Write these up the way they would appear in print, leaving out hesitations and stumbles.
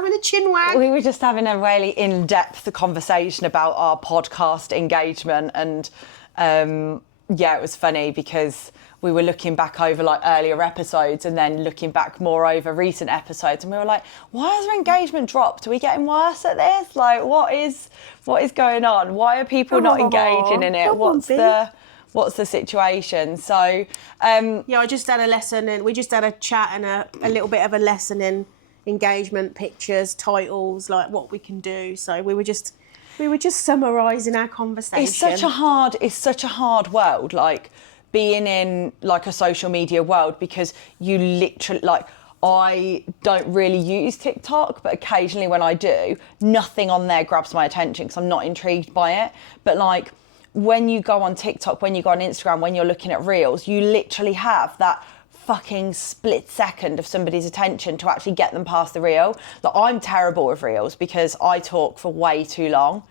having a chin wag. We were just having a really in-depth conversation about our podcast engagement, and it was funny because we were looking back over like earlier episodes and then looking back more over recent episodes, and we were like, why has our engagement dropped? Are we getting worse at this? Like, what is going on? Why are people not engaging in it? What's the situation? So I just had a lesson, and we just had a chat and a little bit of a lesson in engagement, pictures, titles, like what we can do. So we were just summarising our conversation. It's such a hard world, like being in like a social media world, because you literally, like, I don't really use TikTok, but occasionally when I do, nothing on there grabs my attention because I'm not intrigued by it. But like when you go on TikTok, when you go on Instagram, when you're looking at reels, you literally have that fucking split second of somebody's attention to actually get them past the reel. Like, I'm terrible with reels because I talk for way too long,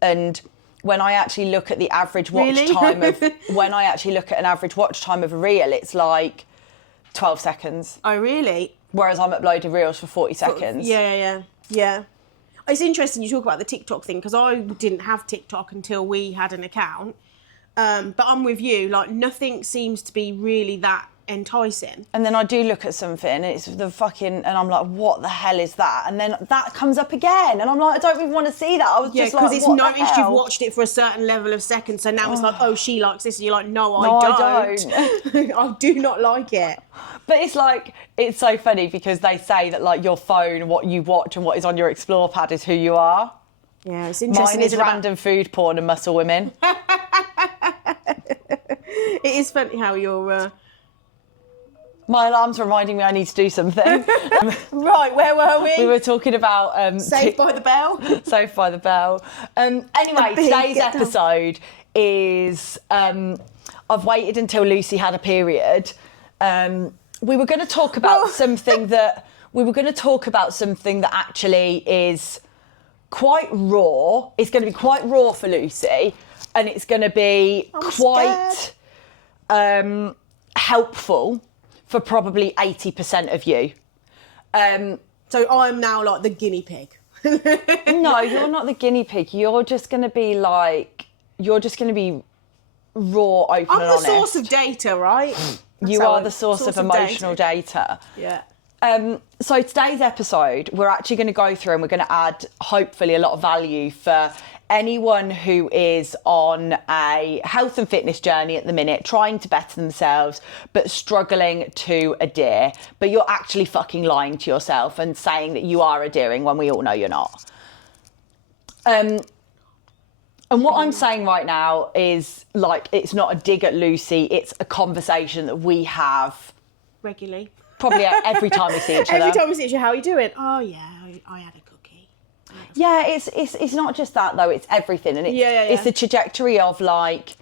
and when I actually look at the average watch time of when I actually look at an average watch time of a reel, it's like 12 seconds. Oh, really? Whereas I'm uploading reels for 40 seconds. Yeah. It's interesting you talk about the TikTok thing, because I didn't have TikTok until we had an account. But I'm with you, like nothing seems to be really that enticing. And then I do look at something and it's the fucking, and I'm like, what the hell is that? And then that comes up again and I'm like, I don't even want to see that. I was just like, because it's noticed you've watched it for a certain level of seconds, so now it's like, oh, she likes this, and you're like, no, I don't. I do not like it. But it's like, it's so funny because they say that like your phone, what you watch and what is on your explore pad is who you are. Yeah, it's interesting. Mine is random food porn and muscle women. It is funny how you're... My alarm's reminding me I need to do something. Right, where were we? We were talking about... Saved by the Bell. Saved by the Bell. Anyway, today's episode is... I've waited until Lucy had a period. We were going to talk about something that... We were going to talk about something that actually is quite raw. It's going to be quite raw for Lucy. And it's going to be quite helpful for probably 80% of you. So I'm now like the guinea pig. No, you're not the guinea pig. You're just going to be like, you're just going to be raw, open and honest. I'm the source of data, right? You are the source of emotional data. Yeah. So today's episode, we're actually going to go through and we're going to add, hopefully, a lot of value for anyone who is on a health and fitness journey at the minute, trying to better themselves, but struggling to adhere. But you're actually fucking lying to yourself and saying that you are adhering when we all know you're not. And what I'm saying right now is, like, it's not a dig at Lucy, it's a conversation that we have regularly. Probably every time we see each other. Every time we see each other, how are you doing? Oh yeah, I had a cookie. Yeah, it's not just that though, it's everything. And it's the trajectory of, like,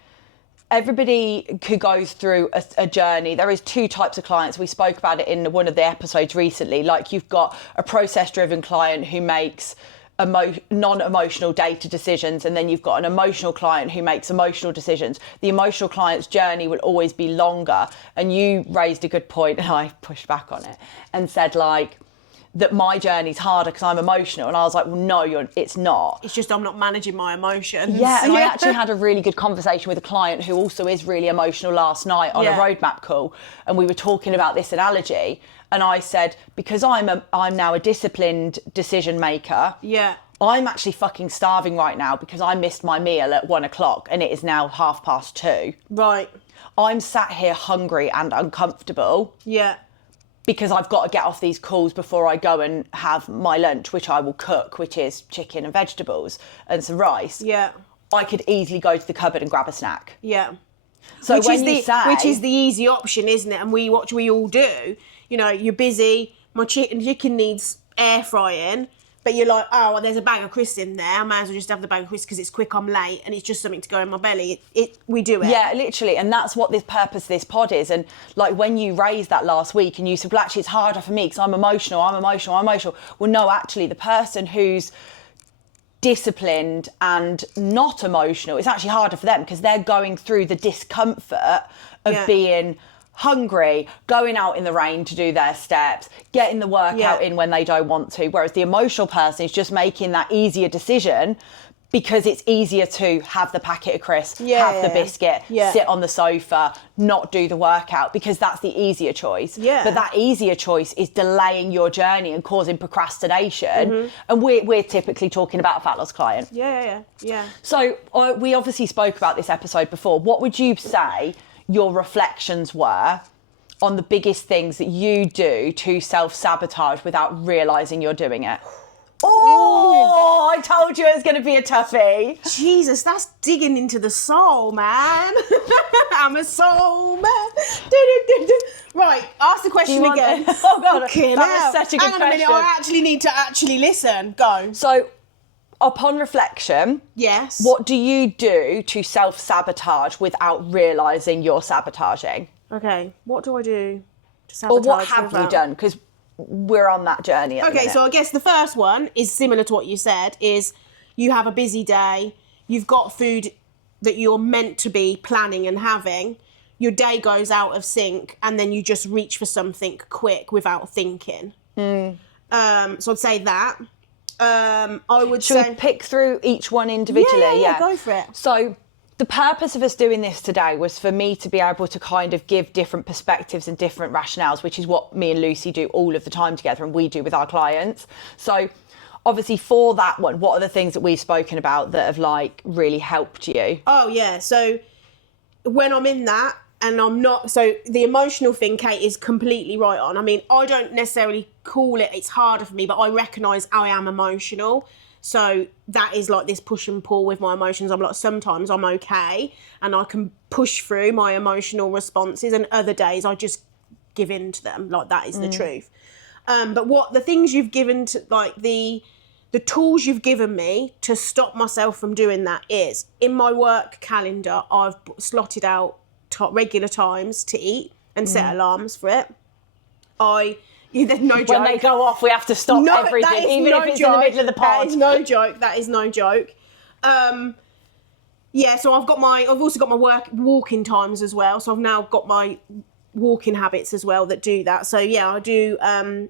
everybody who goes through a journey. There is two types of clients. We spoke about it in one of the episodes recently. Like, you've got a process-driven client who makes non-emotional data decisions, and then you've got an emotional client who makes emotional decisions. The emotional client's journey will always be longer, and you raised a good point and I pushed back on it and said, like, that my journey's harder because I'm emotional, and I was like, well, no, it's not. It's just I'm not managing my emotions. Yeah, and I actually had a really good conversation with a client who also is really emotional last night on a roadmap call, and we were talking about this analogy. And I said, because I'm now a disciplined decision maker. Yeah. I'm actually fucking starving right now because I missed my meal at 1:00 and it is now 2:30. Right. I'm sat here hungry and uncomfortable. Yeah. Because I've got to get off these calls before I go and have my lunch, which I will cook, which is chicken and vegetables and some rice. Yeah. I could easily go to the cupboard and grab a snack. Yeah. So which is the easy option, isn't it? And we all do. You know, you're busy. My chicken needs air frying, but you're like, oh, well, there's a bag of crisps in there. I might as well just have the bag of crisps because it's quick. I'm late, and it's just something to go in my belly. We do it. Yeah, literally, and that's what this purpose of this pod is. And like when you raised that last week, and you said, well, actually, it's harder for me because I'm emotional. Well, no, actually, the person who's disciplined and not emotional, it's actually harder for them because they're going through the discomfort of being hungry, going out in the rain to do their steps, getting the workout in when they don't want to. Whereas the emotional person is just making that easier decision because it's easier to have the packet of crisps, have the biscuit, sit on the sofa, not do the workout, because that's the easier choice. Yeah. But that easier choice is delaying your journey and causing procrastination. And we're typically talking about a fat loss client. Yeah. So we obviously spoke about this episode before. What would you say your reflections were on the biggest things that you do to self-sabotage without realising you're doing it? Oh, I told you it was going to be a toughie. Jesus, that's digging into the soul, man. I'm a soul man. Right, ask the question again. Oh, God, Fucking that was such a good Hang on a minute, question. I actually need to listen. Go. So, upon reflection, Yes. what do you do to self-sabotage without realising you're sabotaging? Okay, what do I do to Or sabotage? what have you done? Because we're on that journey at the minute. So I guess the first one is similar to what you said, is you have a busy day, you've got food that you're meant to be planning and having, your day goes out of sync, and then you just reach for something quick without thinking. So I'd say that. I would Should say... we pick through each one individually? Yeah, go for it. So the purpose of us doing this today was for me to be able to kind of give different perspectives and different rationales, which is what me and Lucy do all of the time together, and we do with our clients. So obviously for that one, what are the things that we've spoken about that have like really helped you? Oh, yeah. So when I'm in that and I'm not... So the emotional thing, Kate, is completely right on. I mean, I don't necessarily call it, it's harder for me, but I recognise I am emotional. So that is like this push and pull with my emotions. I'm like, sometimes I'm okay and I can push through my emotional responses, and other days I just give in to them. Like, that is the truth. But what the things you've given to, like the tools you've given me to stop myself from doing that is, in my work calendar, I've slotted out regular times to eat and set alarms for it. There's no joke. When they go off, we have to stop everything, even if it's in the middle of the pod. That is no joke. That is no joke. So I've also got my walking times as well. So I've now got my walking habits as well that do that. So yeah, I do. I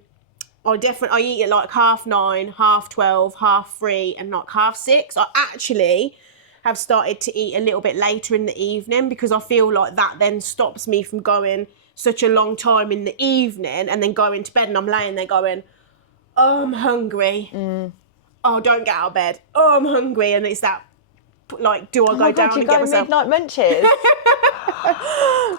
eat at like 9:30, 12:30, 3:30, and like 6:30. I actually have started to eat a little bit later in the evening because I feel like that then stops me from going such a long time in the evening and then going to bed, and I'm laying there going, oh, I'm hungry. Oh, don't get out of bed. Oh, I'm hungry. And it's that, like, do I go down and get myself... midnight munches?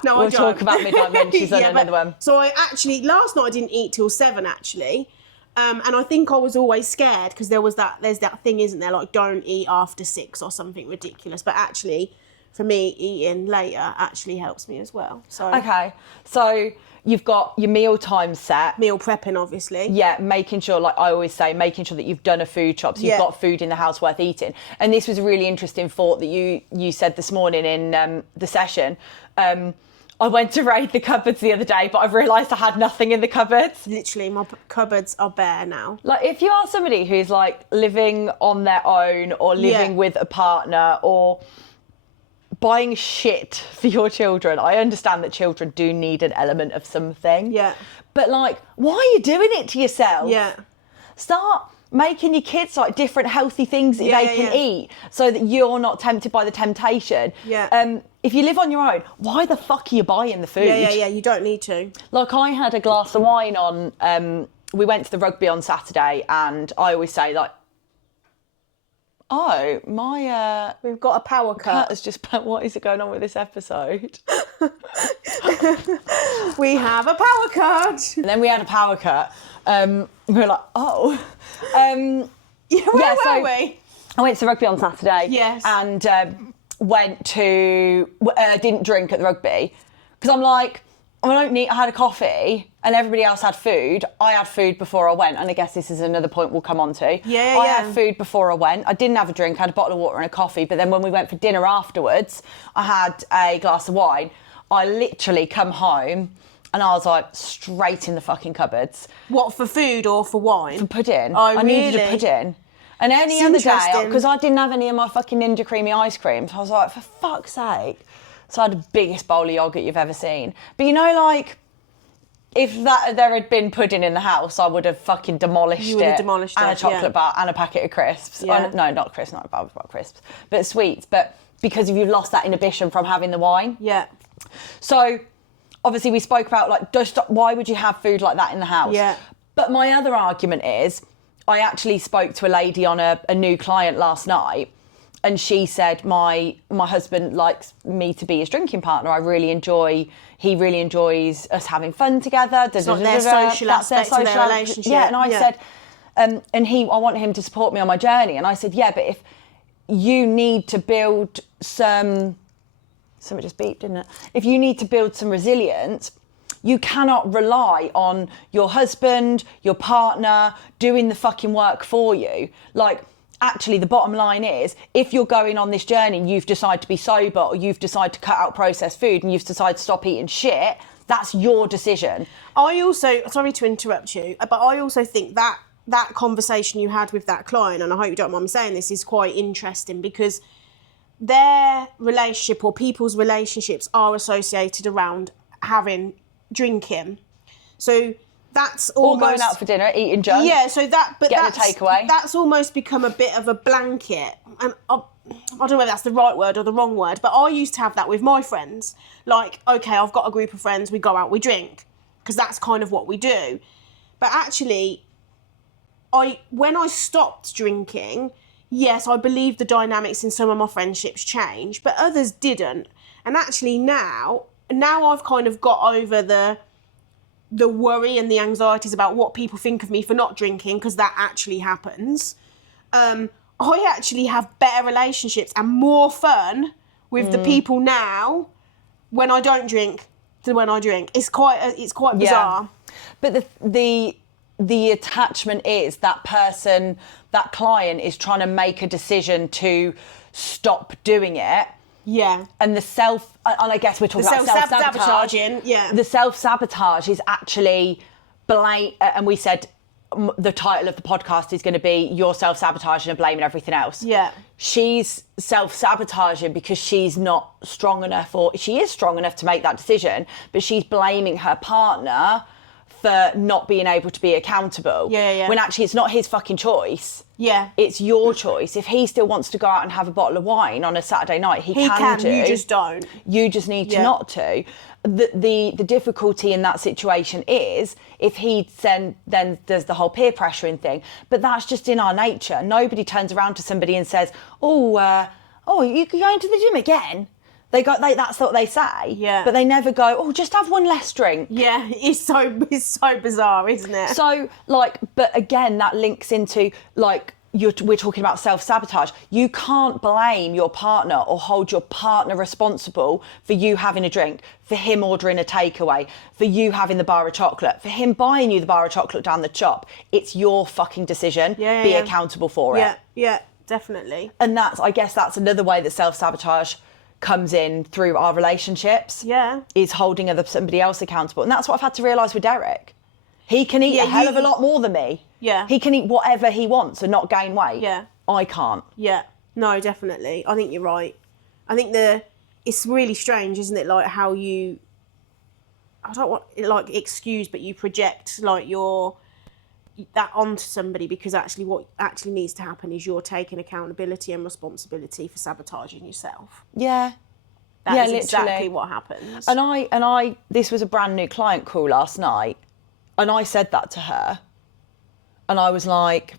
No, we'll I don't. talk about midnight munches on another one. So I actually, last night I didn't eat till 7 actually. And I think I was always scared because there's that thing, isn't there? Like, don't eat after 6 or something ridiculous. But actually, for me, eating later actually helps me as well. So Okay, so you've got your meal time set. Meal prepping, obviously. Yeah, making sure, like I always say, making sure that you've done a food shop, so you've got food in the house worth eating. And this was a really interesting thought that you said this morning in the session. I went to raid the cupboards the other day, but I've realised I had nothing in the cupboards. Literally, my cupboards are bare now. Like, if you are somebody who's like living on their own or living with a partner or buying shit for your children, I understand that children do need an element of something. Yeah. But like, why are you doing it to yourself? Yeah. Start making your kids like different healthy things that they can eat so that you're not tempted by the temptation. Yeah. If you live on your own, why the fuck are you buying the food? Yeah, you don't need to. Like, I had a glass of wine on, we went to the rugby on Saturday, and I always say, like, oh, my... We've got a power cut. has just... What is going on with this episode? We have a power cut. And then we had a power cut. We were like, oh. Where were we? I went to rugby on Saturday. Yes. And didn't drink at the rugby. Because I'm like, I had a coffee and everybody else had food. I had food before I went, and I guess this is another point we'll come on to. I had food before I went. I didn't have a drink. I had a bottle of water and a coffee. But then when we went for dinner afterwards, I had a glass of wine. I literally come home and I was like, straight in the fucking cupboards. What, for food or for wine? For pudding. Oh, I needed really? a pudding. And any It's other day, interesting. because I didn't have any of my fucking Ninja Creamy ice cream, so I was like, for fuck's sake. So I had the biggest bowl of yogurt you've ever seen. But you know, like, if there had been pudding in the house, I would have fucking demolished it. You would have demolished and it, a chocolate bar and a packet of crisps. Yeah. No, not crisps, not a bar of crisps, but sweets. But because you've lost that inhibition from having the wine. Yeah. So obviously we spoke about, like, why would you have food like that in the house? Yeah. But my other argument is, I actually spoke to a lady on a new client last night, and she said, my husband likes me to be his drinking partner. He really enjoys us having fun together. It's not their social aspect of their relationship. Yeah, and I said, and I want him to support me on my journey. And I said, yeah, but if you need to build something just beeped, didn't it? If you need to build some resilience, you cannot rely on your husband, your partner, doing the fucking work for you. Like, actually, the bottom line is, if you're going on this journey and you've decided to be sober, or you've decided to cut out processed food, and you've decided to stop eating shit, that's your decision. I also, sorry to interrupt you, but I also think that conversation you had with that client, and I hope you don't mind me saying this, is quite interesting, because their relationship, or people's relationships, are associated around drinking. So that's almost... Or going out for dinner, eating junk. Yeah, so getting a takeaway. That's almost become a bit of a blanket. And I don't know whether that's the right word or the wrong word, but I used to have that with my friends. Like, okay, I've got a group of friends, we go out, we drink, because that's kind of what we do. But actually, when I stopped drinking, yes, I believe the dynamics in some of my friendships changed, but others didn't. And actually now I've kind of got over the worry and the anxieties about what people think of me for not drinking, because that actually happens. I actually have better relationships and more fun with the people now when I don't drink than when I drink. It's quite bizarre. Yeah. But the attachment is that client is trying to make a decision to stop doing it. Yeah. And and I guess we're talking about self-sabotaging. Yeah. The self-sabotage is actually and we said the title of the podcast is going to be You're Self-Sabotaging and Blaming Everything Else. Yeah. She's self-sabotaging because she's not strong enough, or she is strong enough to make that decision, but she's blaming her partner for not being able to be accountable. Yeah. When actually it's not his fucking choice. Yeah. It's your choice. If he still wants to go out and have a bottle of wine on a Saturday night, he can do. You just don't. You just need to not to. The difficulty in that situation is if he then there's the whole peer pressuring thing. But that's just in our nature. Nobody turns around to somebody and says, "Oh, you going to the gym again?" That's what they say. Yeah. But they never go, "Oh, just have one less drink." Yeah, it's so bizarre, isn't it? So, but again, that links into, we're talking about self-sabotage. You can't blame your partner or hold your partner responsible for you having a drink, for him ordering a takeaway, for you having the bar of chocolate, for him buying you the bar of chocolate down the shop. It's your fucking decision. Yeah, Be accountable for it. Yeah, definitely. And I guess that's another way that self-sabotage comes in through our relationships. Yeah. Is holding somebody else accountable. And that's what I've had to realise with Derek. He can eat a hell of a lot more than me. Yeah. He can eat whatever he wants and not gain weight. Yeah. I can't. Yeah. No, definitely. I think you're right. I think it's really strange, isn't it? Like how I don't want excuse, but you project that onto somebody, because actually what actually needs to happen is you're taking accountability and responsibility for sabotaging yourself. Yeah. That is exactly what happens. And I this was a brand new client call last night, and I said that to her, and I was like,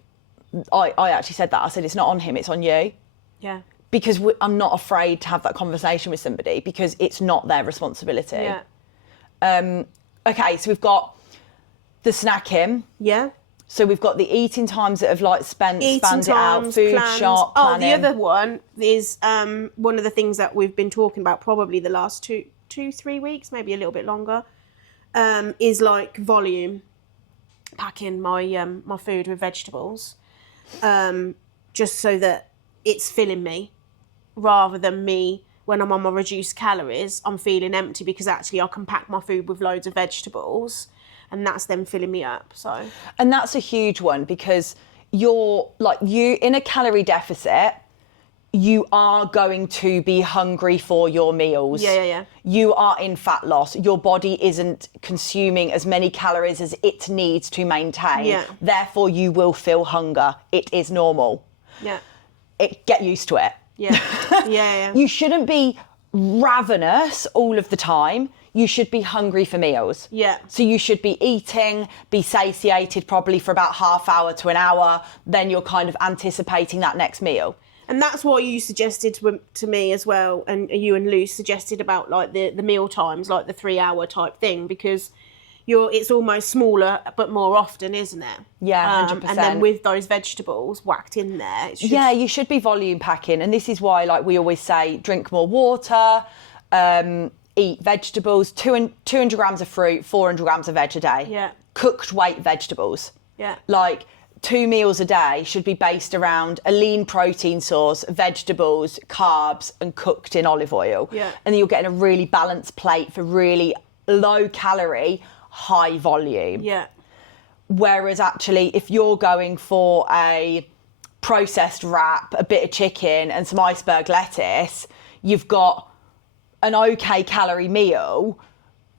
I actually said that. I said, it's not on him, it's on you. Yeah. Because I'm not afraid to have that conversation with somebody, because it's not their responsibility. Yeah. Okay, so we've got the snacking. Yeah. So we've got the eating times that have spanned it out, food plans. shop, planning. Oh, the other one is one of the things that we've been talking about probably the last 2-3 weeks, maybe a little bit longer, is volume. Packing my food with vegetables, just so that it's filling me, rather than me when I'm on my reduced calories, I'm feeling empty, because actually I can pack my food with loads of vegetables, and that's them filling me up. And that's a huge one, because you're in a calorie deficit, you are going to be hungry for your meals. Yeah. You are in fat loss. Your body isn't consuming as many calories as it needs to maintain. Yeah. Therefore, you will feel hunger. It is normal. Yeah. Get used to it. Yeah. Yeah. You shouldn't be ravenous all of the time. You should be hungry for meals. Yeah. So you should be eating, be satiated probably for about half hour to an hour. Then you're kind of anticipating that next meal. And that's what you suggested to me as well, and you and Luce suggested about like the meal times, like the 3 hour type thing, because it's almost smaller but more often, isn't it? Yeah, 100%. And then with those vegetables whacked in there, you should be volume packing, and this is why, like we always say, drink more water, eat vegetables, 200 grams of fruit, 400 grams of veg a day. Yeah. Cooked weight vegetables. Yeah. Like 2 meals a day should be based around a lean protein source, vegetables, carbs, and cooked in olive oil. Yeah. And then you're getting a really balanced plate for really low calorie, high volume. Yeah. Whereas actually, if you're going for a processed wrap, a bit of chicken and some iceberg lettuce, you've got an okay calorie meal,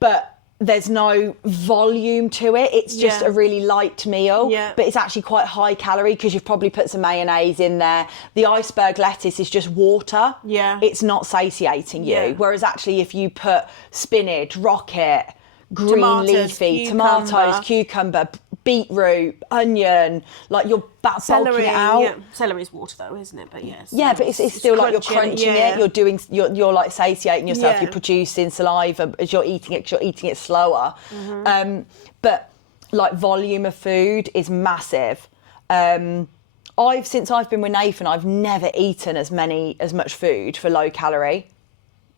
but there's no volume to it. It's just a really light meal, but it's actually quite high calorie because you've probably put some mayonnaise in there. The iceberg lettuce is just water. Yeah. It's not satiating you. Yeah. Whereas actually if you put spinach, rocket, green leafy, tomatoes, cucumber, beetroot, onion, like you're bulking it out. Yeah. Celery's water though, isn't it? But yes. Yeah, but it's still like you're crunching it. You're like satiating yourself. Yeah. You're producing saliva as you're eating it. 'Cause you're eating it slower. Mm-hmm. But like volume of food is massive. Since I've been with Nathan, I've never eaten as much food for low calorie.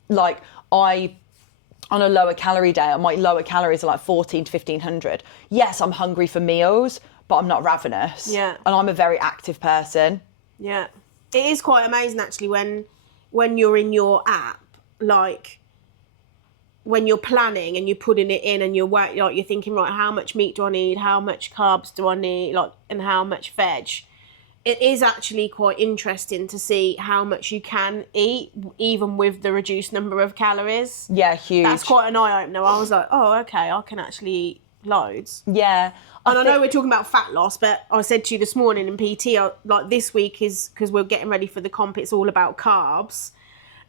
Like on a lower calorie day, my lower calories are like 14 to 1500. Yes, I'm hungry for meals, but I'm not ravenous. Yeah. And I'm a very active person. Yeah. It is quite amazing actually when you're in your app, like when you're planning and you're putting it in and you're thinking, right, how much meat do I need? How much carbs do I need? Like, and how much veg? It is actually quite interesting to see how much you can eat, even with the reduced number of calories. Yeah, huge. That's quite an eye-opener. I was like, oh, okay, I can actually eat loads. Yeah. And I know we're talking about fat loss, but I said to you this morning in PT, like this week is, because we're getting ready for the comp, it's all about carbs.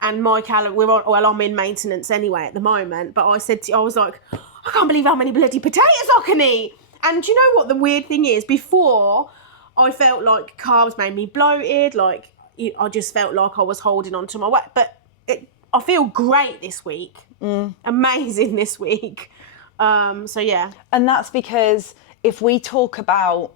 And my I'm in maintenance anyway at the moment, but I was like, I can't believe how many bloody potatoes I can eat. And do you know what the weird thing is? Before, I felt like carbs made me bloated, like I just felt like I was holding on to my weight. But I feel great this week. Amazing this week. So yeah. And that's because if we talk about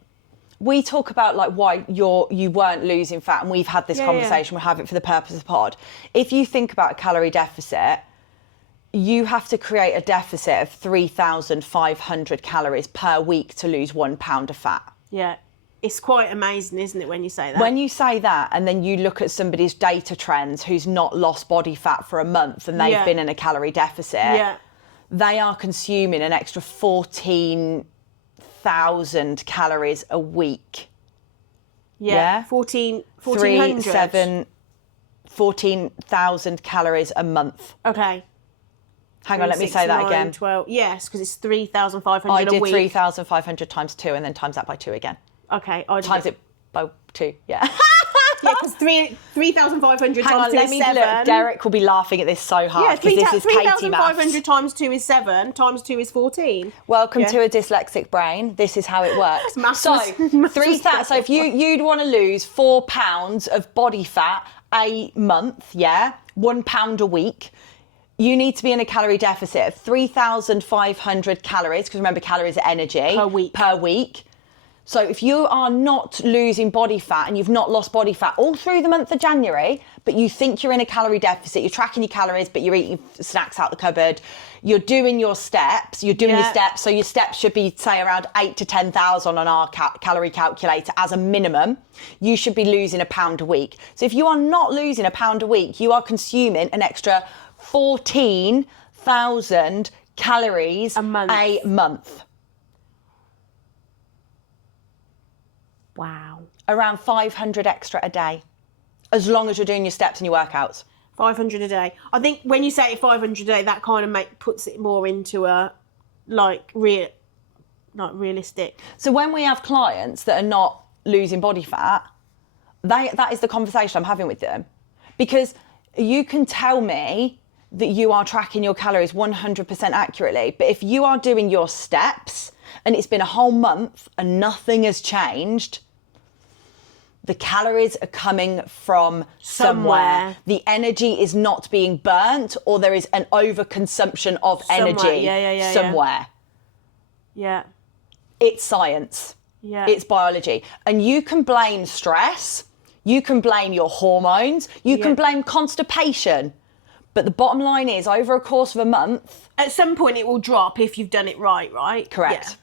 like why you weren't losing fat, and we've had this conversation, we'll have it for the purpose of the pod. If you think about a calorie deficit, you have to create a deficit of 3,500 calories per week to lose 1 pound of fat. Yeah. It's quite amazing, isn't it, when you say that? When you say that, and then you look at somebody's data trends who's not lost body fat for a month and they've been in a calorie deficit, they are consuming an extra 14,000 calories a week. Yeah. 14,000 calories a month. Okay. Hang on, let me say that again. 12. Yes, because it's 3,500 a week. I did 3,500 times 2 and then times that by 2 again. Okay. Times it by 2, yeah. Yeah, because 3,500 Hang times on, 2 let is me 7. look. Derek will be laughing at this so hard Yeah, because this is Katie maths. 3,500 times 2 is 7, times 2 is 14. Welcome to a dyslexic brain. This is how it works. So if you'd want to lose 4 pounds of body fat a month, 1 pound a week, you need to be in a calorie deficit of 3,500 calories, because remember, calories are energy. Per week. So if you are not losing body fat and you've not lost body fat all through the month of January, but you think you're in a calorie deficit, you're tracking your calories, but you're eating snacks out the cupboard, you're doing your steps, so your steps should be, say, around 8 to 10,000 on our calorie calculator as a minimum. You should be losing a pound a week. So if you are not losing a pound a week, you are consuming an extra 14,000 calories a month. Wow. Around 500 extra a day. As long as you're doing your steps and your workouts. 500 a day. I think when you say 500 a day, that kind of puts it more into a realistic. So when we have clients that are not losing body fat, that is the conversation I'm having with them. Because you can tell me that you are tracking your calories 100% accurately, but if you are doing your steps and it's been a whole month and nothing has changed, the calories are coming from somewhere. The energy is not being burnt, or there is an overconsumption of energy somewhere. Yeah. It's science. Yeah. It's biology. And you can blame stress, you can blame your hormones, you can blame constipation. But the bottom line is, over a course of a month... At some point it will drop if you've done it right? Correct. Yeah.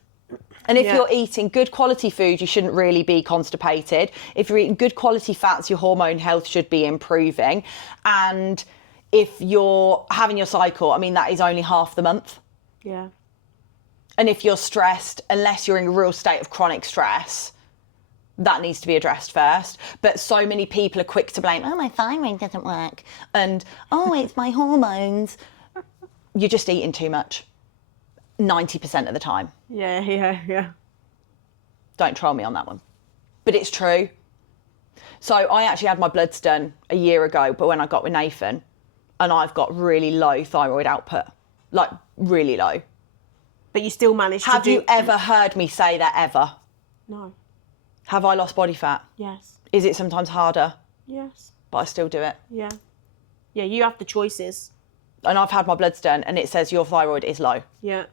And if you're eating good quality food, you shouldn't really be constipated. If you're eating good quality fats, your hormone health should be improving. And if you're having your cycle, I mean, that is only half the month. Yeah. And if you're stressed, unless you're in a real state of chronic stress, that needs to be addressed first. But so many people are quick to blame, oh, my thyroid doesn't work. And, oh, it's my hormones. You're just eating too much. 90% of the time. Yeah. Don't troll me on that one. But it's true. So I actually had my bloods done a year ago, but when I got with Nathan, and I've got really low thyroid output. Like, really low. But you still managed to do... Have you ever heard me say that ever? No. Have I lost body fat? Yes. Is it sometimes harder? Yes. But I still do it. Yeah. Yeah, you have the choices. And I've had my bloods done and it says your thyroid is low. Yeah.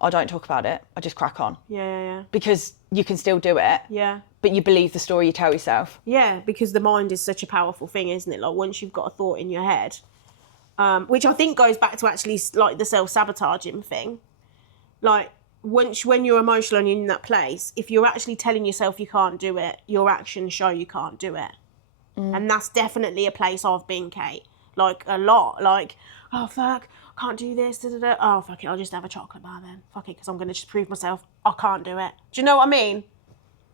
I don't talk about it. I just crack on. Yeah. Because you can still do it. Yeah. But you believe the story you tell yourself. Yeah, because the mind is such a powerful thing, isn't it? Like, once you've got a thought in your head, which I think goes back to actually, like, the self-sabotaging thing. Like, when you're emotional and you're in that place, if you're actually telling yourself you can't do it, your actions show you can't do it. And that's definitely a place I've been, Kate. Like, a lot. Like, oh, fuck, I can't do this. Oh, fuck it, I'll just have a chocolate bar then. Fuck it, because I'm going to just prove myself I can't do it. Do you know what I mean?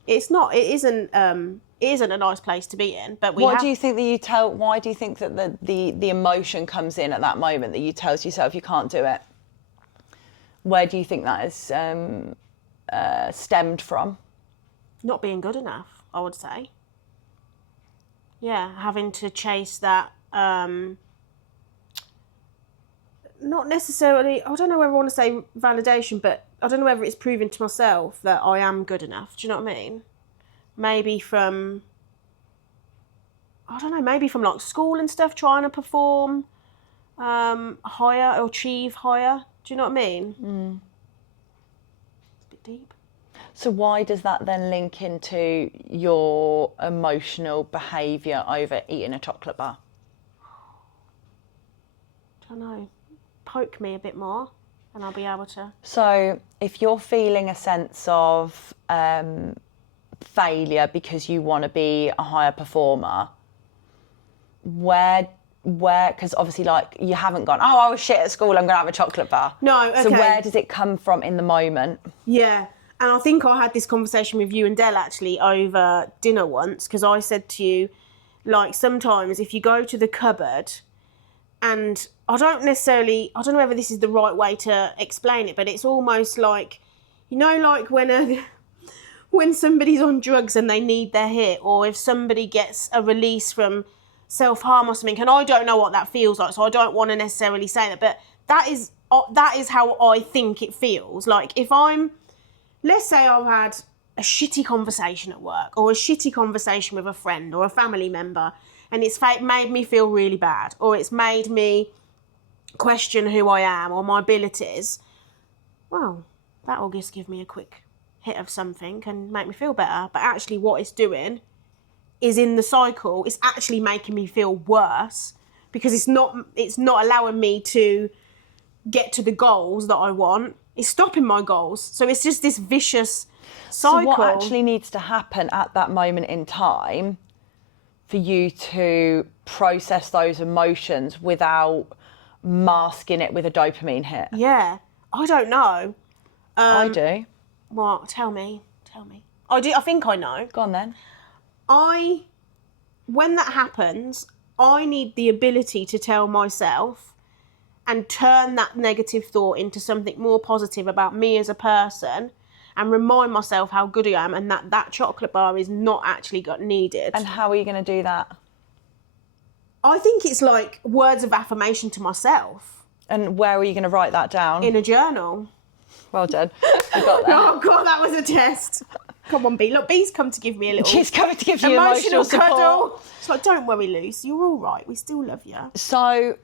It isn't a nice place to be in. But why do you think that the emotion comes in at that moment that you tell yourself you can't do it? Where do you think that is stemmed from? Not being good enough, I would say. Yeah, having to chase that, not necessarily, I don't know whether I want to say validation, but I don't know whether it's proving to myself that I am good enough. Do you know what I mean? Maybe from like school and stuff, trying to perform higher or achieve higher. Do you know what I mean? It's a bit deep. So why does that then link into your emotional behaviour over eating a chocolate bar? I don't know. Poke me a bit more and I'll be able to... So if you're feeling a sense of failure because you want to be a higher performer, where because obviously, like, you haven't gone, oh, I was shit at school, I'm going to have a chocolate bar. No, okay. So where does it come from in the moment? Yeah, and I think I had this conversation with you and Del actually over dinner once, because I said to you, like, sometimes if you go to the cupboard, and I don't know whether this is the right way to explain it, but it's almost like, you know, like when somebody's on drugs and they need their hit, or if somebody gets a release from self-harm or something, and I don't know what that feels like, so I don't want to necessarily say that, but that is how I think it feels. Like, if let's say I've had a shitty conversation at work, or a shitty conversation with a friend or a family member, and it's made me feel really bad, or it's made me question who I am or my abilities, well, that will just give me a quick hit of something and make me feel better. But actually what it's doing is, in the cycle, it's actually making me feel worse, because it's not allowing me to get to the goals that I want. It's stopping my goals. So it's just this vicious cycle. So what actually needs to happen at that moment in time for you to process those emotions without masking it with a dopamine hit? Yeah, I don't know. I do. What? Tell me. I do. I think I know. Go on then. I when that happens, I need the ability to tell myself and turn that negative thought into something more positive about me as a person, and remind myself how good I am, and that chocolate bar is not actually needed. And how are you going to do that? I think it's like words of affirmation to myself. And where are you going to write that down? In a journal. Well done. You got that. Oh, God, that was a test. Come on, B. Look, B's come to give me a little... She's coming to give you emotional support. Cuddle. It's like, don't worry, Luce. You're all right. We still love you. So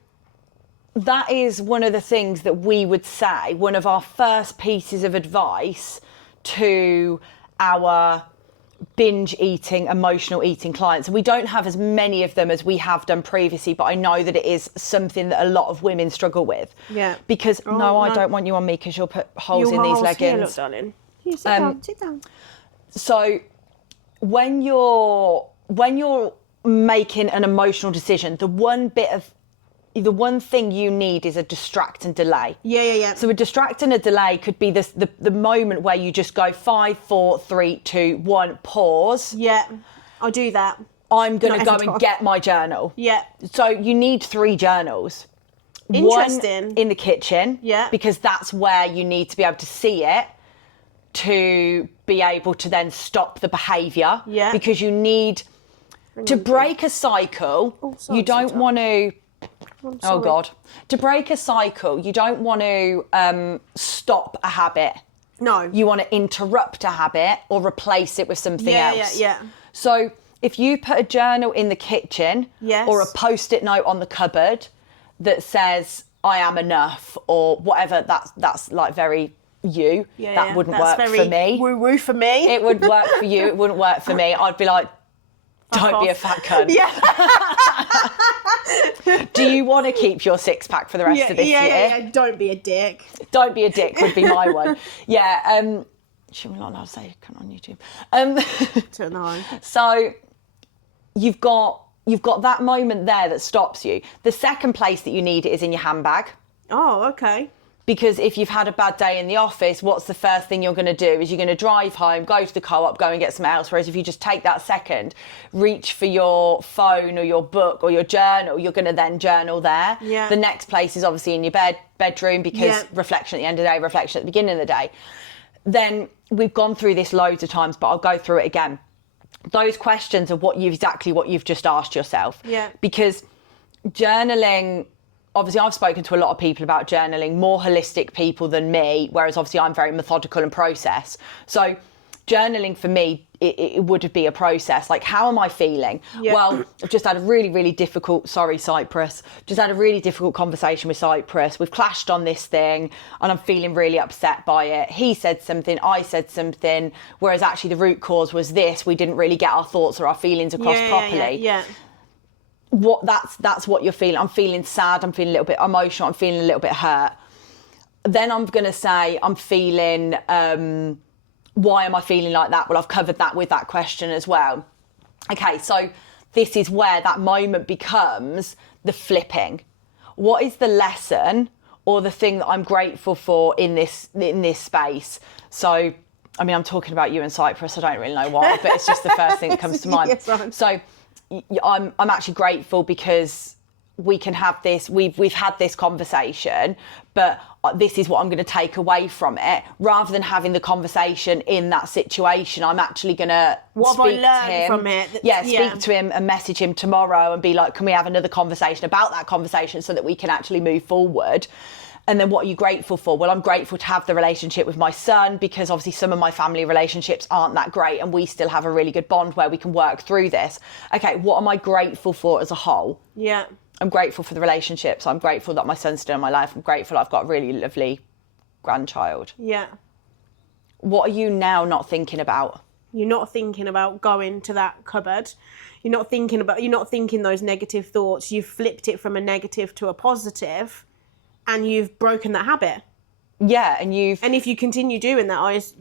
that is one of the things that we would say, one of our first pieces of advice to our binge eating, emotional eating clients. And we don't have as many of them as we have done previously, but I know that it is something that a lot of women struggle with. Yeah. Because, no, I don't want you on me because you'll put holes in these leggings. Here, look, darling. Here, sit down, sit down. So when you're making an emotional decision, the one thing you need is a distract and delay. Yeah. So a distract and a delay could be the moment where you just go 5, 4, 3, 2, 1, pause. Yeah, I do that. I'm going to go and get my journal. Yeah. So you need 3 journals. Interesting. One in the kitchen. Yeah. Because that's where you need to be able to see it to be able to then stop the behaviour. Yeah. Because you need to break a cycle. Oh, sorry, you don't want to... Oh, God. To break a cycle, you don't want to stop a habit. No. You want to interrupt a habit or replace it with something else. Yeah. So if you put a journal in the kitchen or a Post-it note on the cupboard that says, I am enough, or whatever, that's like very you. That wouldn't work for me. Woo-woo for me. It would work for you. It wouldn't work for me. I'd be like, don't be a fat cunt. Yeah. Do you want to keep your 6-pack for the rest of this year? Yeah. Don't be a dick. Don't be a dick would be my one. Yeah. Should we not allowed to say cunt on YouTube? Don't know. So you've got that moment there that stops you. The second place that you need it is in your handbag. Oh, okay. Because if you've had a bad day in the office, what's the first thing you're going to do? Is you're going to drive home, go to the co-op, go and get some else. Whereas if you just take that second, reach for your phone or your book or your journal, you're going to then journal there. Yeah. The next place is obviously in your bedroom because reflection at the end of the day, reflection at the beginning of the day. Then we've gone through this loads of times, but I'll go through it again. Those questions are exactly what you've just asked yourself. Yeah. Because journaling... Obviously, I've spoken to a lot of people about journaling, more holistic people than me, whereas obviously I'm very methodical and process. So journaling for me, it would be a process. Like, how am I feeling? Yeah. Well, I've just had a really, really difficult, Cyprus, just had a really difficult conversation with Cyprus. We've clashed on this thing and I'm feeling really upset by it. He said something, I said something, whereas actually the root cause was this. We didn't really get our thoughts or our feelings across properly. Yeah. That's what you're feeling. I'm feeling sad, I'm feeling a little bit emotional, I'm feeling a little bit hurt. Then I'm going to say I'm feeling, why am I feeling like that? Well, I've covered that with that question as well. Okay, so this is where that moment becomes the flipping. What is the lesson or the thing that I'm grateful for in this space? So, I mean, I'm talking about you in Cyprus, I don't really know why, but it's just the first thing that comes to mind. Yes, so I'm actually grateful because we can have this, we've had this conversation, but this is what I'm going to take away from it. Rather than having the conversation in that situation, I'm actually going to speak to him. From it? Speak to him and message him tomorrow and be like, can we have another conversation about that conversation so that we can actually move forward? And then what are you grateful for? Well, I'm grateful to have the relationship with my son because obviously some of my family relationships aren't that great and we still have a really good bond where we can work through this. Okay, what am I grateful for as a whole? Yeah. I'm grateful for the relationships. I'm grateful that my son's still in my life. I'm grateful I've got a really lovely grandchild. Yeah. What are you now not thinking about? You're not thinking about going to that cupboard. You're not thinking those negative thoughts. You've flipped it from a negative to a positive. And you've broken that habit. Yeah, and if you continue doing that,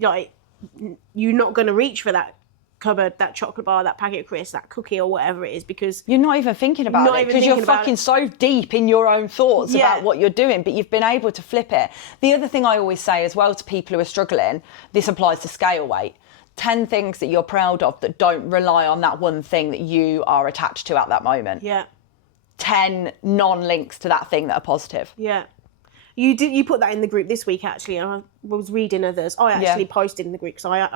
you're not going to reach for that cupboard, that chocolate bar, that packet of crisps, that cookie or whatever it is, because you're not even thinking about it because you're fucking so deep in your own thoughts about what you're doing, but you've been able to flip it. The other thing I always say as well to people who are struggling, this applies to scale weight. 10 things that you're proud of that don't rely on that one thing that you are attached to at that moment. Yeah. 10 non-links to that thing that are positive. Yeah. You put that in the group this week, actually. I was reading others. I actually posted in the group because I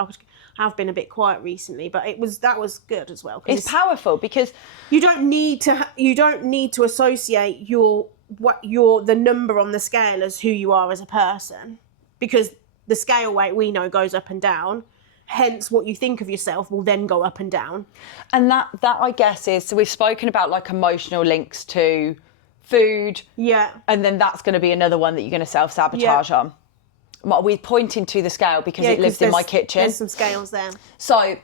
have been a bit quiet recently, but that was good as well. It's powerful because you don't need to associate the number on the scale as who you are as a person, because the scale weight we know goes up and down. Hence, what you think of yourself will then go up and down. And that I guess is, so we've spoken about like emotional links to food. Yeah. And then that's going to be another one that you're going to self-sabotage on. We're pointing to the scale because it lives in my kitchen. There's some scales there. So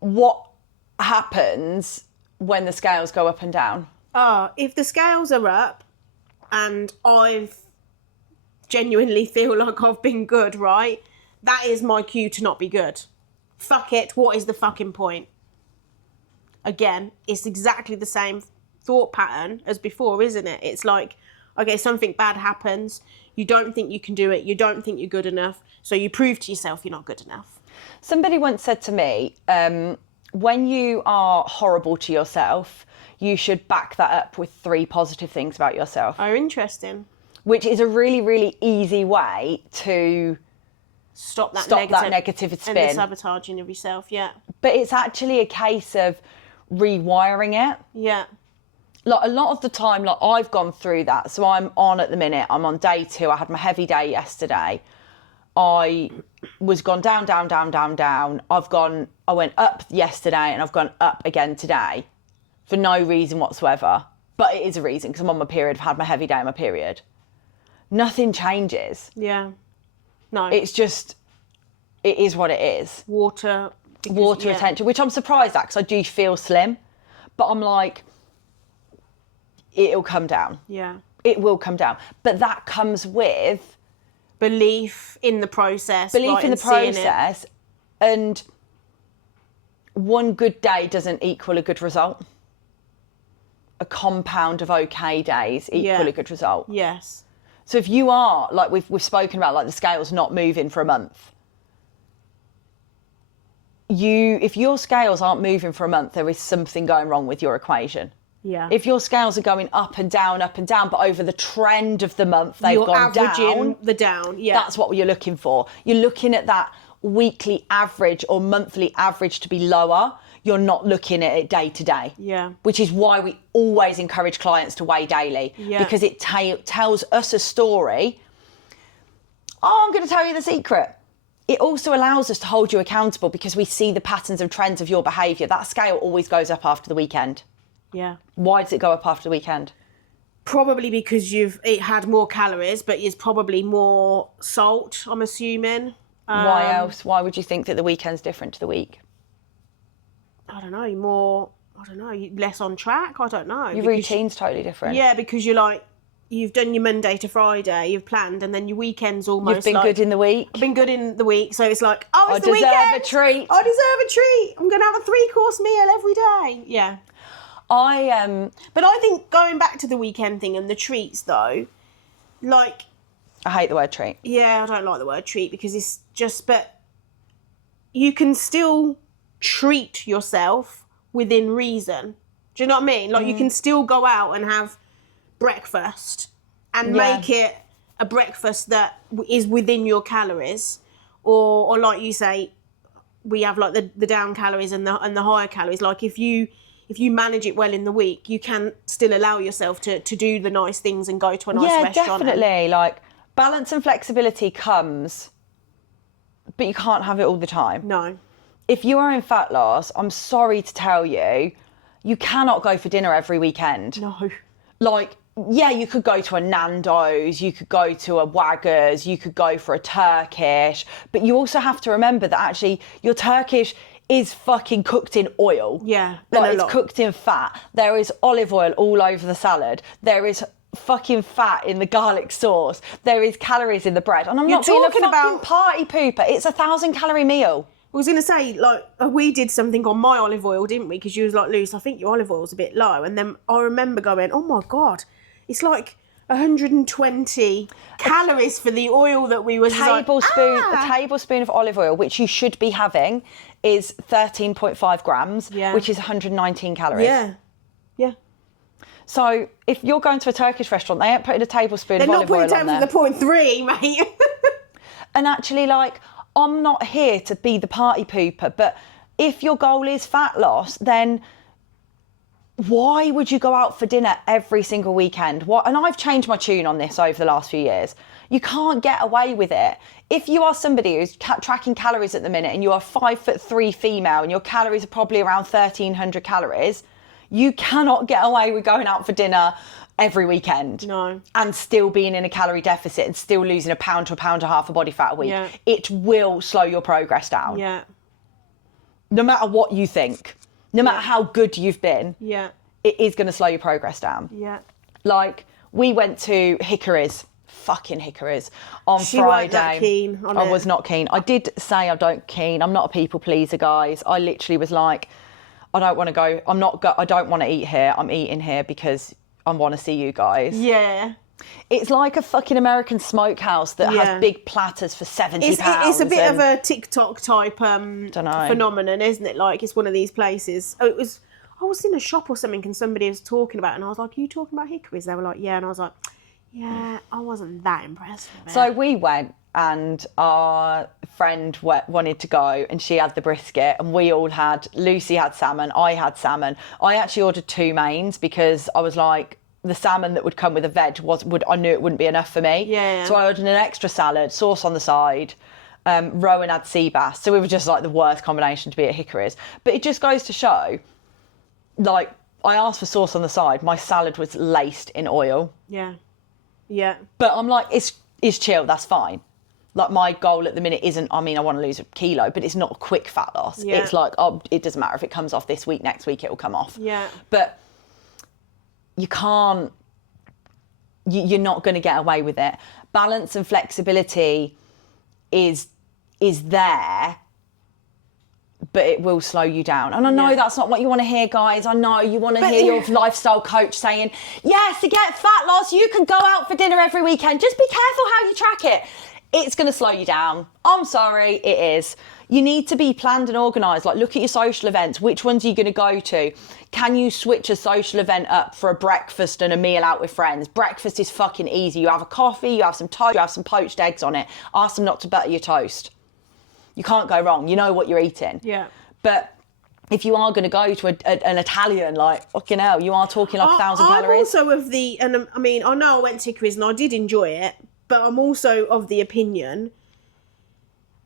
what happens when the scales go up and down? If the scales are up and I've genuinely feel like I've been good, right? That is my cue to not be good. Fuck it. What is the fucking point? Again, it's exactly the same thought pattern as before, isn't it? It's like, okay, something bad happens. You don't think you can do it. You don't think you're good enough. So you prove to yourself you're not good enough. Somebody once said to me, when you are horrible to yourself, you should back that up with 3 positive things about yourself. Oh, interesting. Which is a really, really easy way to stop that negative spin. And the sabotaging of yourself, yeah. But it's actually a case of rewiring it. Yeah. Like a lot of the time, like I've gone through that. So I'm on day 2. I had my heavy day yesterday. I was gone down. I went up yesterday and I've gone up again today for no reason whatsoever. But it is a reason because I'm on my period. I've had my heavy day on my period. Nothing changes. Yeah. No. It's just, it is what it is. Water retention, which I'm surprised at because I do feel slim. But I'm like, it'll come down. Yeah. It will come down. But that comes with belief in the process. And one good day doesn't equal a good result. A compound of okay days equal a good result. Yes. So if you are, like we've spoken about, like the scale's not moving for a month. If your scales aren't moving for a month, there is something going wrong with your equation. Yeah. If your scales are going up and down, but over the trend of the month, they've gone down. You're averaging the down, yeah. That's what you're looking for. You're looking at that weekly average or monthly average to be lower. You're not looking at it day to day. Yeah. Which is why we always encourage clients to weigh daily. Yeah. Because it tells us a story. Oh, I'm going to tell you the secret. It also allows us to hold you accountable because we see the patterns and trends of your behaviour. That scale always goes up after the weekend. Yeah. Why does it go up after the weekend? Probably because it had more calories, but it's probably more salt, I'm assuming. Why else? Why would you think that the weekend's different to the week? I don't know, less on track, I don't know. Your routine's totally different. Yeah, because you've done your Monday to Friday, you've planned, and then your weekend's almost You've been good in the week. I've been good in the week, so it's like, it's the weekend. I deserve a treat. I deserve a treat. I'm going to have a 3-course meal every day. Yeah. But I think going back to the weekend thing and the treats though, like... I hate the word treat. Yeah, I don't like the word treat because it's just, but you can still treat yourself within reason. Do you know what I mean? Like you can still go out and have breakfast and make it a breakfast that is within your calories, or like you say, we have like the down calories and the higher calories. Like if you manage it well in the week, you can still allow yourself to do the nice things and go to a nice restaurant. Yeah, definitely. Like balance and flexibility comes, but you can't have it all the time. No. If you are in fat loss, I'm sorry to tell you, you cannot go for dinner every weekend. No. Like, yeah, you could go to a Nando's, you could go to a Waggers, you could go for a Turkish, but you also have to remember that actually your Turkish is fucking cooked in oil. Yeah. Like it's cooked in fat. There is olive oil all over the salad. There is fucking fat in the garlic sauce. There is calories in the bread. And I'm not being a fucking party pooper. It's a 1,000-calorie meal. I was going to say, like, we did something on my olive oil, didn't we? Because you was like, Luce, I think your olive oil's a bit low. And then I remember going, oh, my God, it's like 120 calories for the oil that we was A tablespoon of olive oil, which you should be having, is 13.5 grams, which is 119 calories. Yeah. So if you're going to a Turkish restaurant, they ain't putting a tablespoon of olive oil on there. They're putting 3, mate. And actually, like, I'm not here to be the party pooper, but if your goal is fat loss, then why would you go out for dinner every single weekend? And I've changed my tune on this over the last few years. You can't get away with it. If you are somebody who's tracking calories at the minute and you are 5'3" female and your calories are probably around 1,300 calories, you cannot get away with going out for dinner every weekend. No. And still being in a calorie deficit and still losing a pound to a pound and a half of body fat a week. Yeah. It will slow your progress down. Yeah. No matter what you think, no matter how good you've been, it is going to slow your progress down. Yeah. Like, we went to Hickory's, fucking Hickory's, on She Friday. weren't that keen on I it. was not keen. I did say I don't keen. I'm not a people pleaser, guys. I literally was like, I don't want to go. I don't want to eat here. I'm eating here because I want to see you guys. Yeah. It's like a fucking American smokehouse that has big platters for £70. It's a bit of a TikTok type phenomenon, isn't it? Like, it's one of these places. I was in a shop or something and somebody was talking about it and I was like, are you talking about Hickory's? They were like, yeah. And I was like, yeah, I wasn't that impressed with it. So we went and our friend wanted to go and she had the brisket and Lucy had salmon, I had salmon. I actually ordered 2 mains because I was like, the salmon that would come with a veg I knew it wouldn't be enough for me. Yeah. So I ordered an extra salad, sauce on the side. Rowan had sea bass. So we were just like the worst combination to be at Hickory's. But it just goes to show, like, I asked for sauce on the side. My salad was laced in oil. Yeah. Yeah. But I'm like, it's chill, that's fine. Like, my goal at the minute isn't, I want to lose a kilo, but it's not a quick fat loss. Yeah. It's like, it doesn't matter if it comes off this week, next week it will come off. Yeah. But you can't, you're not going to get away with it. Balance and flexibility is there, but it will slow you down. And I know that's not what you want to hear, guys. I know you want to hear your lifestyle coach saying, yes, to get fat loss, you can go out for dinner every weekend. Just be careful how you track it. It's going to slow you down. I'm sorry, it is. You need to be planned and organised. Like, look at your social events. Which ones are you going to go to? Can you switch a social event up for a breakfast and a meal out with friends? Breakfast is fucking easy. You have a coffee, you have some toast, you have some poached eggs on it. Ask them not to butter your toast. You can't go wrong. You know what you're eating. Yeah. But if you are going to go to an Italian, like, fucking hell, you are talking like 1,000 calories. I'm also of the, and I mean, I know I went to Hickory's and I did enjoy it, but I'm also of the opinion,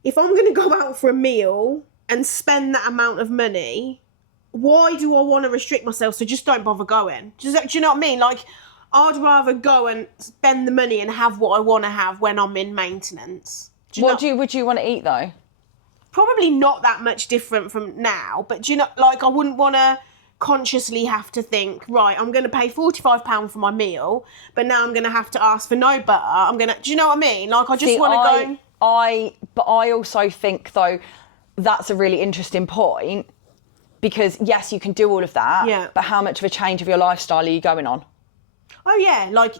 if I'm going to go out for a meal and spend that amount of money, why do I want to restrict myself? So just don't bother going. Do you know what I mean? Like, I'd rather go and spend the money and have what I want to have when I'm in maintenance. Would you want to eat, though? Probably not that much different from now, but do you know, like, I wouldn't want to consciously have to think, right, I'm going to pay £45 for my meal, but now I'm going to have to ask for no butter. Do you know what I mean? Like, I just want to go. But I also think, though, that's a really interesting point, because yes, you can do all of that, but how much of a change of your lifestyle are you going on? Oh yeah, like,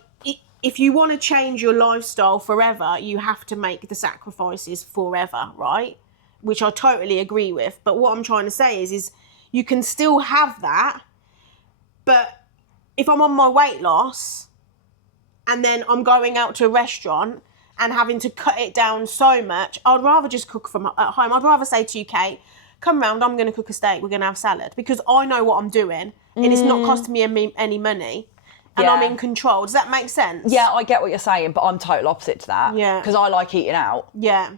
if you want to change your lifestyle forever, you have to make the sacrifices forever, right? Which I totally agree with. But what I'm trying to say is you can still have that, but if I'm on my weight loss and then I'm going out to a restaurant and having to cut it down so much, I'd rather just cook at home. I'd rather say to you, Kate, come round, I'm going to cook a steak, we're going to have salad, because I know what I'm doing and it's not costing me any money and I'm in control. Does that make sense? Yeah, I get what you're saying, but I'm total opposite to that. Yeah. Because I like eating out. Yeah.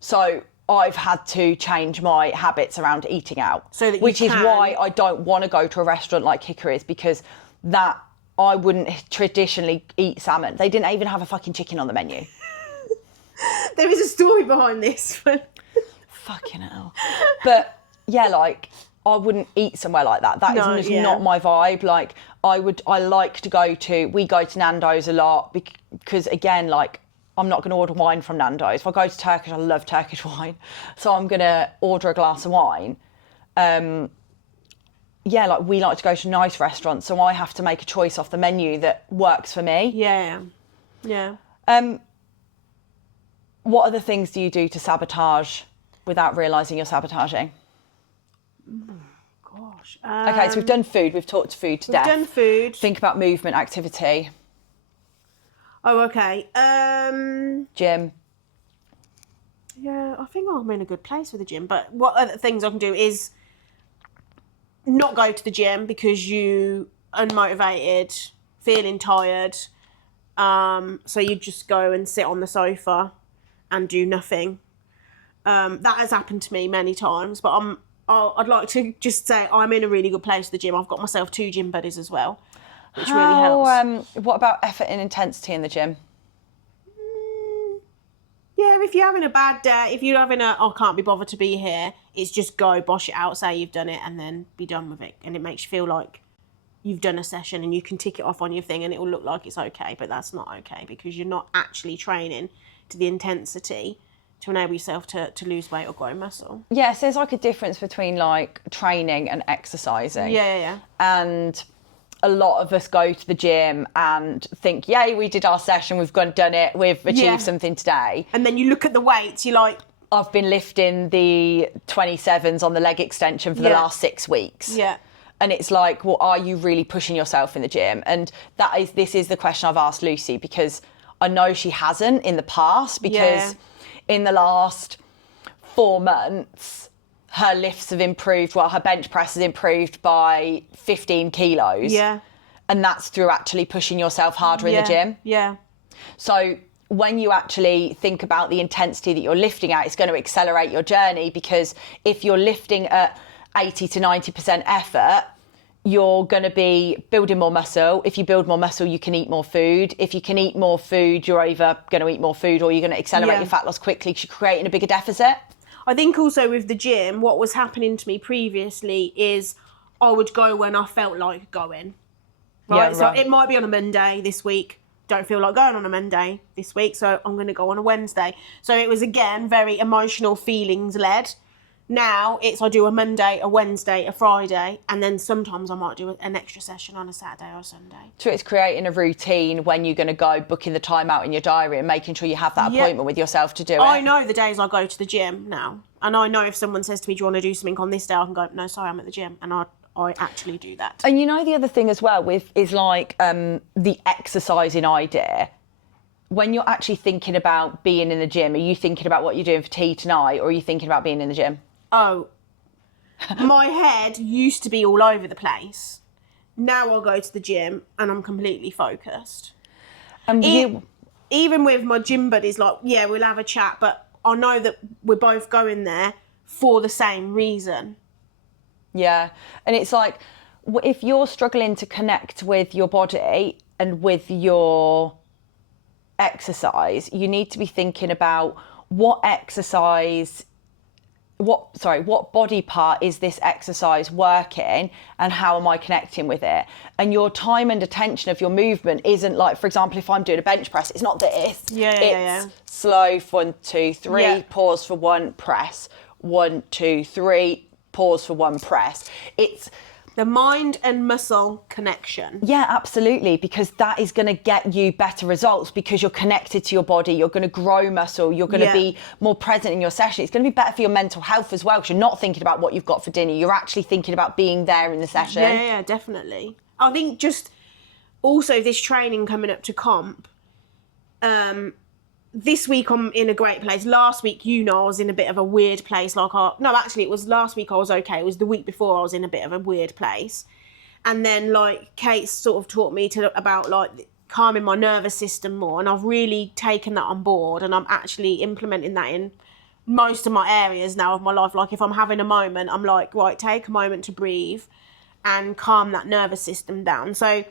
So I've had to change my habits around eating out. So that you which can. is why I don't want to go to a restaurant like Hickory's, because that I wouldn't traditionally eat salmon. They didn't even have a fucking chicken on the menu. There is a story behind this. Fucking hell. But yeah, like, I wouldn't eat somewhere like that. That is just not my vibe. Like, we go to Nando's a lot because, again, like, I'm not going to order wine from Nando's. If I go to Turkish, I love Turkish wine. So I'm going to order a glass of wine. yeah, like we like to go to nice restaurants, so I have to make a choice off the menu that works for me. Yeah. What other things do you do to sabotage without realising you're sabotaging? Gosh. Okay, so we've done food. We've talked food to death. We've done food. Think about movement, activity. Oh, okay. Gym. Yeah, I think I'm in a good place with the gym. But what other things I can do is not go to the gym because you unmotivated, feeling tired. So you just go and sit on the sofa and do nothing. That has happened to me many times, but I'd like to just say I'm in a really good place with the gym. I've got myself 2 gym buddies as well, which really helps. What about effort and intensity in the gym? Yeah, if you're having a bad day, if you're having I can't be bothered to be here, it's just go, bosh it out, say you've done it, and then be done with it. And it makes you feel like you've done a session and you can tick it off on your thing and it will look like it's okay, but that's not okay because you're not actually training to the intensity to enable yourself to lose weight or grow muscle. Yes, there's like a difference between like training and exercising. Yeah. And a lot of us go to the gym and think, yay, we did our session, we've done it, we've achieved something today. And then you look at the weights, you're like, I've been lifting the 27s on the leg extension for the last 6 weeks. Yeah. And it's like, well, are you really pushing yourself in the gym? And this is the question I've asked Lucy, because I know she hasn't in the past, because in the last 4 months, her lifts have improved. Well, her bench press has improved by 15 kilos. Yeah. And that's through actually pushing yourself harder in the gym. Yeah. So when you actually think about the intensity that you're lifting at, it's going to accelerate your journey, because if you're lifting at 80 to 90% effort, you're going to be building more muscle. If you build more muscle, you can eat more food. If you can eat more food, you're either going to eat more food or you're going to accelerate your fat loss quickly because you're creating a bigger deficit. I think also with the gym, what was happening to me previously is I would go when I felt like going. Right? So it might be on a Monday this week. Don't feel like going on a Monday this week, so I'm going to go on a Wednesday. So it was, again, very emotional, feelings led. Now it's I do a Monday, a Wednesday, a Friday, and then sometimes I might do an extra session on a Saturday or a Sunday. So it's creating a routine when you're going to go, booking the time out in your diary and making sure you have that appointment with yourself to do it. I know the days I go to the gym now, and I know if someone says to me, do you want to do something on this day, I can go, no, sorry, I'm at the gym, and I actually do that. And you know the other thing as well is like the exercising idea. When you're actually thinking about being in the gym, are you thinking about what you're doing for tea tonight, or are you thinking about being in the gym? Oh, my head used to be all over the place. Now I'll go to the gym and I'm completely focused. And even with my gym buddies, like, yeah, we'll have a chat, but I know that we're both going there for the same reason. Yeah. And it's like, if you're struggling to connect with your body and with your exercise, you need to be thinking about what body part is this exercise working and how am I connecting with it? And your time and attention of your movement isn't like, for example, if I'm doing a bench press, it's not this. It's slow, 1, 2, 3, pause for 1, press. 1, 2, 3, pause for 1, press. It's the mind and muscle connection. Yeah, absolutely, because that is going to get you better results because you're connected to your body, you're going to grow muscle, you're going to be more present in your session. It's going to be better for your mental health as well, because you're not thinking about what you've got for dinner, you're actually thinking about being there in the session. Yeah, definitely. I think just also this training coming up to comp, this week I'm in a great place. Last week, I was in a bit of a weird place. It was last week I was okay. It was the week before I was in a bit of a weird place. And then, like, Kate sort of taught me about, like, calming my nervous system more. And I've really taken that on board. And I'm actually implementing that in most of my areas now of my life. Like, if I'm having a moment, I'm like, right, take a moment to breathe and calm that nervous system down. So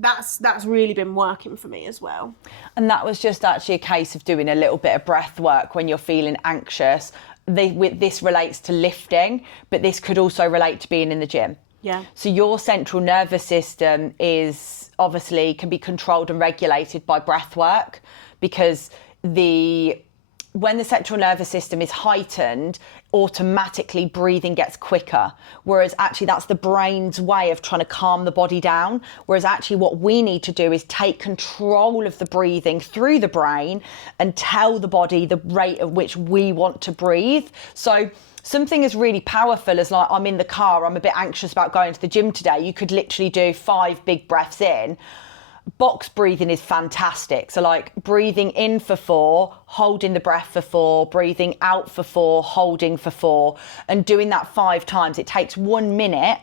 that's really been working for me as well. And that was just actually a case of doing a little bit of breath work when you're feeling anxious. This relates to lifting, but this could also relate to being in the gym. Yeah. So your central nervous system can be controlled and regulated by breath work, because the when the central nervous system is heightened, automatically breathing gets quicker. Whereas actually that's the brain's way of trying to calm the body down. Whereas actually what we need to do is take control of the breathing through the brain and tell the body the rate at which we want to breathe. So something as really powerful as like, I'm in the car, I'm a bit anxious about going to the gym today. You could literally do 5 big breaths in. Box breathing is fantastic. So like breathing in for 4, holding the breath for 4, breathing out for 4, holding for 4, and doing that 5 times. It takes 1 minute,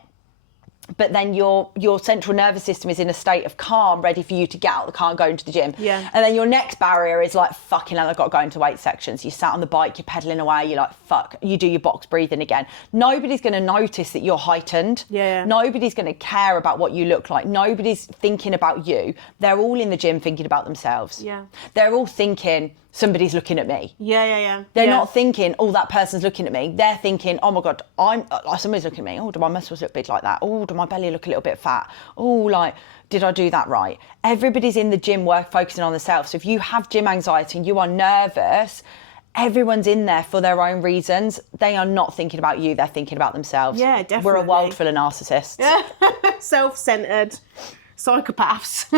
but then your central nervous system is in a state of calm, ready for you to get out of the car and go into the gym. Yeah. And then your next barrier is like, fucking hell, I've got to go into weight sections. You sat on the bike, you're pedaling away, you're like, fuck, you do your box breathing again. Nobody's going to notice that you're heightened. Yeah. Nobody's going to care about what you look like. Nobody's thinking about you. They're all in the gym thinking about themselves. Yeah. They're all thinking, somebody's looking at me. Yeah. They're not thinking, oh, that person's looking at me. They're thinking, oh my God, somebody's looking at me. Oh, do my muscles look big like that? Oh, do my belly look a little bit fat? Oh, like, did I do that right? Everybody's in the gym focusing on themselves. So if you have gym anxiety and you are nervous, everyone's in there for their own reasons. They are not thinking about you. They're thinking about themselves. Yeah, definitely. We're a world full of narcissists. Self-centered psychopaths.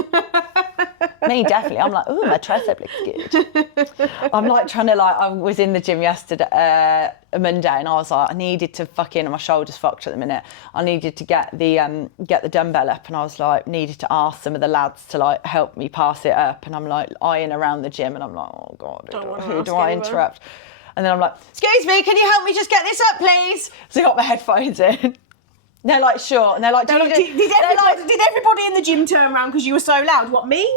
Me, definitely. I'm like, oh, my tricep looks good. I'm like trying to I was in the gym yesterday, Monday, and I was like, I needed to my shoulder's fucked at the minute. I needed to get the dumbbell up, and I was like, needed to ask some of the lads to like help me pass it up. And I'm like eyeing around the gym, and I'm like, oh God, who do I interrupt? And then I'm like, excuse me, can you help me just get this up, please? So I got my headphones in. They're like, sure. And they're like, did everybody in the gym turn around because you were so loud? What, me?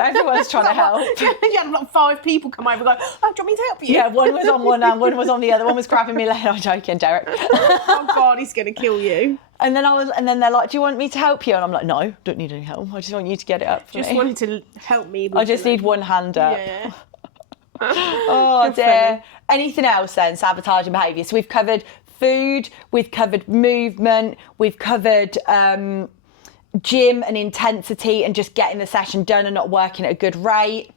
Everyone's trying to help. You had like 5 people come over and go, oh, do you want me to help you? Yeah, one was on one hand, one was on the other, one was grabbing me leg. I'm joking, Derek. Oh God, he's going to kill you. And then they're like, do you want me to help you? And I'm like, no, don't need any help. I just want you to get it up for me. Just wanted to help me. I just need one hand up. Yeah. Oh dear. Anything else then? Sabotaging behaviour. So we've covered food, we've covered movement, we've covered gym and intensity and just getting the session done and not working at a good rate.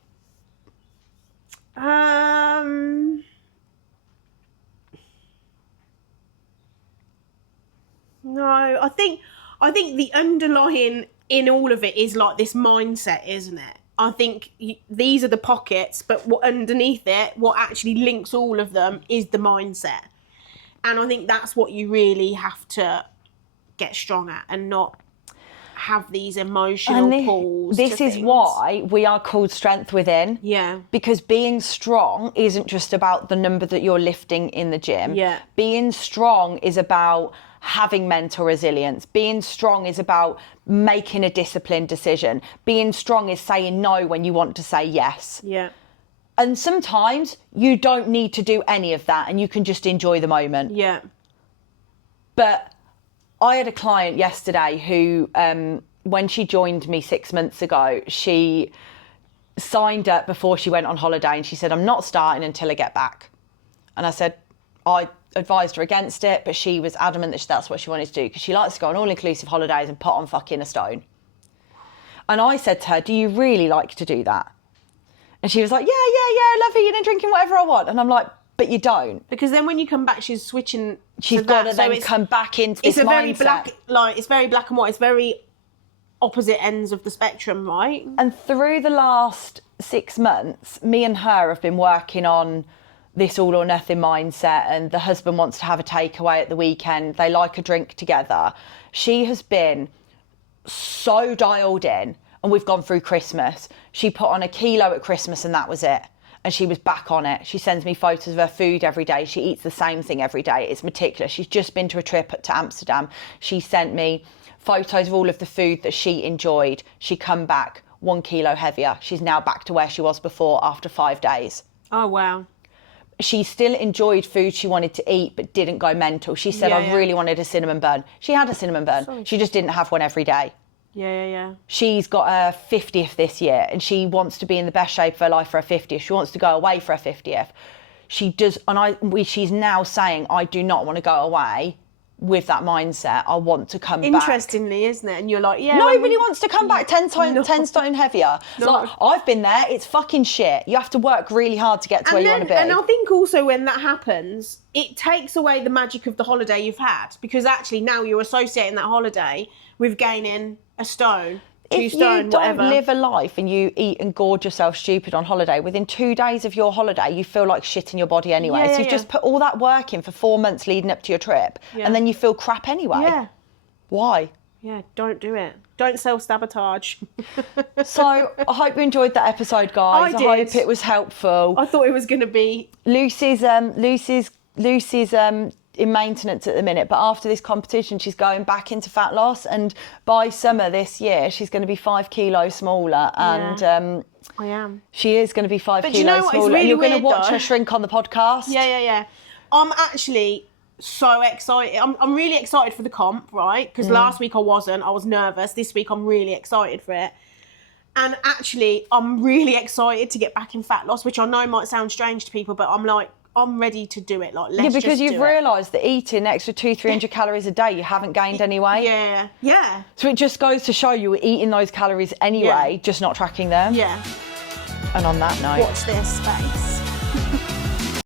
No, I think the underlying in all of it is like this mindset, isn't it? I think these are the pockets, but what underneath it, what actually links all of them is the mindset. And I think that's what you really have to get strong at and not have these emotional pulls. This is why we are called Strength Within. Yeah. Because being strong isn't just about the number that you're lifting in the gym. Yeah. Being strong is about having mental resilience. Being strong is about making a disciplined decision. Being strong is saying no when you want to say yes. Yeah. And sometimes you don't need to do any of that and you can just enjoy the moment. Yeah. But I had a client yesterday who, when she joined me 6 months ago, she signed up before she went on holiday and she said, I'm not starting until I get back. And I said, I advised her against it, but she was adamant that that's what she wanted to do because she likes to go on all-inclusive holidays and put on fucking a stone. And I said to her, do you really like to do that? And she was like, yeah, I love eating and drinking whatever I want. And I'm like, but you don't. Because then when you come back, she's switching. She's got to then come back into this mindset. It's very black and white. It's very opposite ends of the spectrum, right? And through the last 6 months, me and her have been working on this all or nothing mindset, and the husband wants to have a takeaway at the weekend. They like a drink together. She has been so dialed in. And we've gone through Christmas. She put on 1 kilo at Christmas and that was it. And she was back on it. She sends me photos of her food every day. She eats the same thing every day. It's meticulous. She's just been to a trip to Amsterdam. She sent me photos of all of the food that she enjoyed. She come back 1 kilo heavier. She's now back to where she was before after 5 days. Oh, wow. She still enjoyed food she wanted to eat, but didn't go mental. She said, I really wanted a cinnamon bun. She had a cinnamon bun. She just didn't have one every day. Yeah. She's got her 50th this year and she wants to be in the best shape of her life for her 50th. She wants to go away for her 50th. She does, and she's now saying, I do not want to go away with that mindset. I want to come back. Interestingly, isn't it? And you're like, yeah. Nobody wants to come back 10 stone heavier. No. Like, I've been there. It's fucking shit. You have to work really hard to get to where you want to be. And I think also when that happens, it takes away the magic of the holiday you've had, because actually now you're associating that holiday with gaining a stone. If you don't live a life and you eat and gorge yourself stupid on holiday, within 2 days of your holiday, you feel like shit in your body anyway. So you've just put all that work in for 4 months leading up to your trip, and then you feel crap anyway. Yeah. Why? Yeah, don't do it. Don't self-sabotage. So I hope you enjoyed that episode, guys. I did. I hope it was helpful. I thought it was going to be... Lucy's in maintenance at the minute, but after this competition she's going back into fat loss, and by summer this year she's going to be 5 kilos smaller, and I am. She is going to be 5 But kilos you know what? It's smaller, really and you're going weird, to watch though. her shrink on the podcast. Yeah. I'm actually so excited. I'm really excited for the comp, right? Because last week I wasn't. I was nervous. This week I'm really excited for it. And actually, I'm really excited to get back in fat loss, which I know might sound strange to people, but I'm like, I'm ready to do it. Like, let's because just you've do it. realised that eating extra 200-300 calories a day, you haven't gained any weight. Yeah. So it just goes to show you were eating those calories anyway, just not tracking them. Yeah. And on that note, Watch this space.